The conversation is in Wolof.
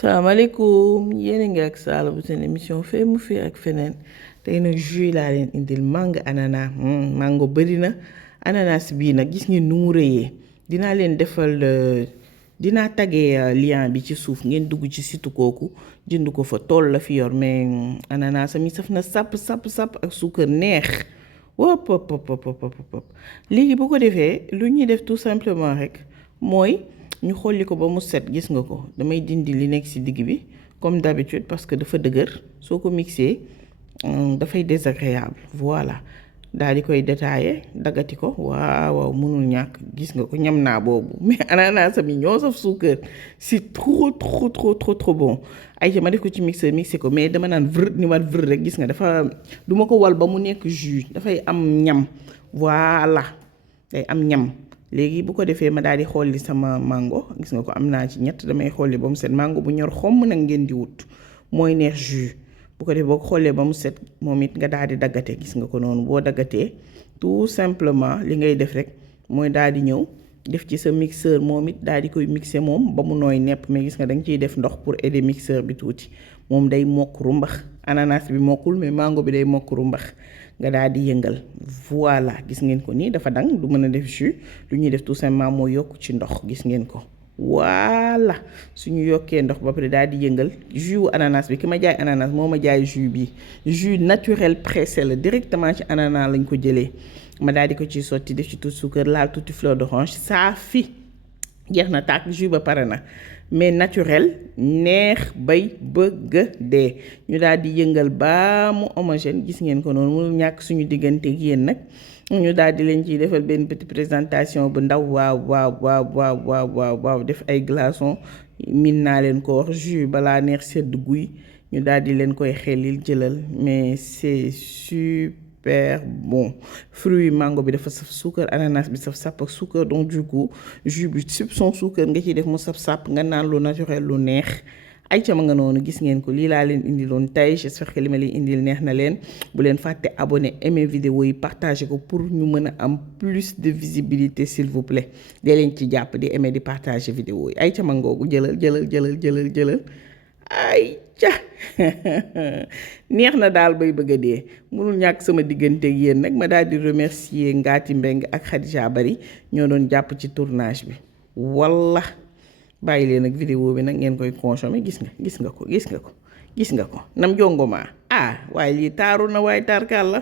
salaamaaleykum yéen a ngi ak Sala bu seen émission fee mu fii ak feneen tey nag jus laa leen indil mangue ananas mango bëri na ananas bii nag gis ngeen nu mu rëyee dinaa leen defal dinaa tagee lien bi ci suuf ngeen dugg ci site kooku jënd ko fa tool la fi yor mais ananas mi saf na sàpp ak suukar neex wop wop wop wop léegi bu ko defee lu ñuy def tout simplement rek mooy ñu xolli ko ba mu set gis nga ko damay dindi li nekk ci digg bi comme d'habitude parce que dafa dëgër soo ko mixé dafay désagréable voilà daal di koy détaillé daggati ko waaw mënul ñàkk gis nga ko ñam naa boobu mais ananas mi ñoo saf suukar c'est trop bon ay ma def ko ci mixé ko mais dama naan vër ni wat vër rek gis nga dafa du ma ko wal ba mu nekk jus dafay am ñam voilà day am ñam léegi bu ko defee ma daal di xolli sama mango gis nga ko am naa ci ñett damay xolli ba mu set mango bu ñor xomm nag ngeen di wut mooy neex jus bu ko defee boo ko xollee ba mu set moom it nga daal di daggate gis nga ko noonu boo daggatee tout simplement li ngay def rek mooy daal di ñëw def ci sa mixeur moom it daal di koy mixer moom ba mu nooy nepp mais gis nga da nga ciy def ndox pour aider mixeur bi tuuti moom day mokk rumbax ananas bi mokkul mais mango bi day mokk rumbax nga daal di yëngal voilà gis ngeen ko nii dafa dang du mën a def jus lu ñuy def tout simplement moo yokk ci ndox gis ngeen ko voilà suñu yokkee ndox ba pare daal di yëngal jus wu ananas bi ki ma jaay ananas moo ma jaay jus bi jus naturel pressé la directement ci ananas lañ ko jëlee ma daal di ko ci sotti def ci tuuti suukar laal tuuti fleur d'orange saa fi jeex na tàkk jus ba pare na mais naturel neex bay bëgg dee ñu daal di yëngal ba mu homogène gis ngeen ko noonu mu ñàkk suñu diggante ak yéen nag ñu daal di leen ciy defal benn petite présentation bu ndaw waaw def ay glaçons min naa leen ko wax jus balaa neex sedd guy ñu daal di leen koy xelil jëlal mais c'est super bon fruit mango bi dafa saf suukar ananas bi saf sàpp ak suukar donc du coup jus bi soupçon suukar nga ciy def mu saf sàpp nga naan lu naturel lu neex ay ca ma nga noonu gis ngeen ko lii laa leen indiloon tey j'espère que li ma leen indil neex na leen bu leen fàtte abonné aimer vidéo yi partager ko pour ñu mën a am plus de visibilité s'il vous plaît dee leen ci jàpp di aimer di partager vidéo yi ay ca ma ngoogu jëlal ay ca neex na daal bay bëgg a dee mënul ñàkk sama diggante ak yéen nag ma daal di remercier Ngaati Mbeng ak Khadija Bari ñoo doon jàpp ci tournage bi walla bàyyi leen ak vidéo bi nag ngeen koy consommer gis nga ko nam jongomaa waaye lii taaru na waaye taarkaal la